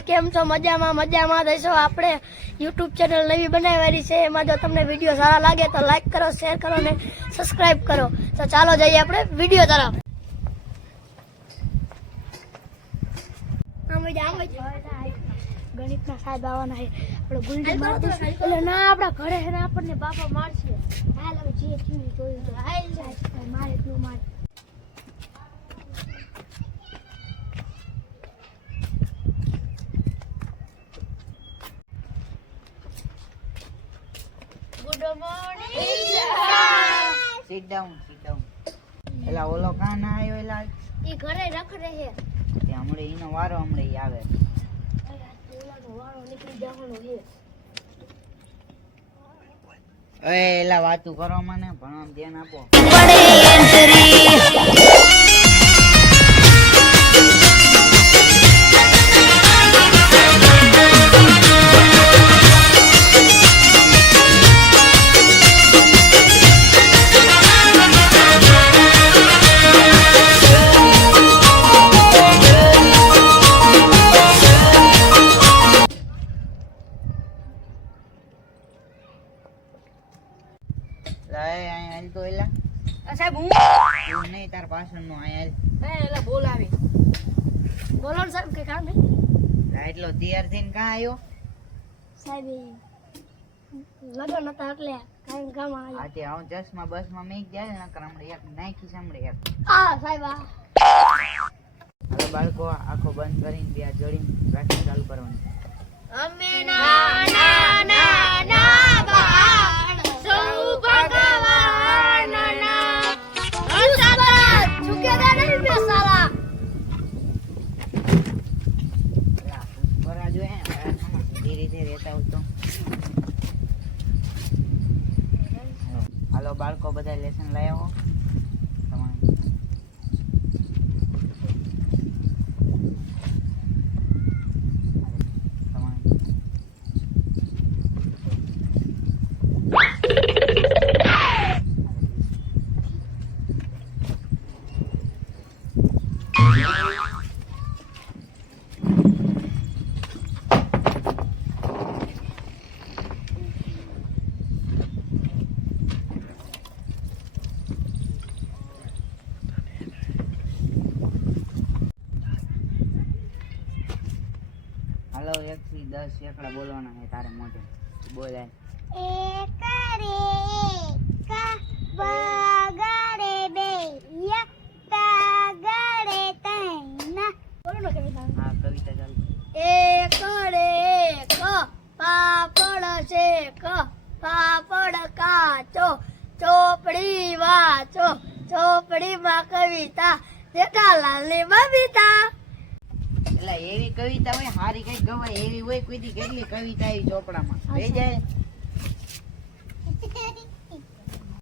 Guys કેમ છો? મજામાં દેશો. આપણે YouTube ચેનલ નવી બનાવવાની છે. એમાં જો તમને વિડીયો સારા લાગે તો લાઈક કરો, શેર કરો ને સબસ્ક્રાઇબ કરો. તો ચાલો જઈએ આપણે વિડીયો તરફ. ગણિતના સાહેબ આવવાના છે. આપણે ગુંડી મારતું એટલે ના આપણા ઘરે છે ને આપણને બાપા મારશે. હાલ હવે જે થયું જોયું તો હાલ જાય મારે તું મારે. Good morning. sit down એલા ઓલો કા ના આવ્યો એલા ઈ ઘરે રખડે છે. તે હમણે ઈનો વારો હમણે ઈ આવે ઓલાનો વાળો નીકળી જવાનો છે. એ એલા વાતું કરો મને ભણવા ધ્યાન આપો. તો એલા સાહેબ હું નહીં તાર પાછળનો આયા એલા બોલાવી બોલો ને સાહેબ કે કામ નહીં એટલો તૈયાર થઈને કા આવ્યો સાહેબ લગન હતા એટલે કાંઈ કામ આવ્યો. આજે આવું ચશ્મા બસમાં મેક જાય ને નકર હમણે એક નાખી સાંભળે એક હા સાહેબ આ હવે બાળકો આંખો બંધ કરીને ત્યાં જોડીને પ્રેક્ટિસ ચાલુ કરવાની. અમે ના બાળ સૌ ભગવાનના હંસાબા ચૂકેલા નહીં બેસાલા. કરા જોઈએ ધીરે ધીરે રહેતા હું તો. હાલો બાળકો બધા લેસન લઈ આવો તમારે. હાલો 1 થી 10 એકડા બોલવાના છે તારે મોઢે બોલાય. એક રે કા બગડે બે યક્તા ગડે તૈના. બોલો ને કવિતા. હા કવિતા ચાલુ. એક રે ક પાપડ છે ક પાપડ કાચો ચોપડી વાંચો ચોપડીમાં કવિતા જેઠાલાલની બબીતા. એટલે એવી કવિતા હોય હારી કઈ ગવાય એવી હોય કોઈ દી કેટલી કવિતા આવી ચોપડામાં રહી જાય.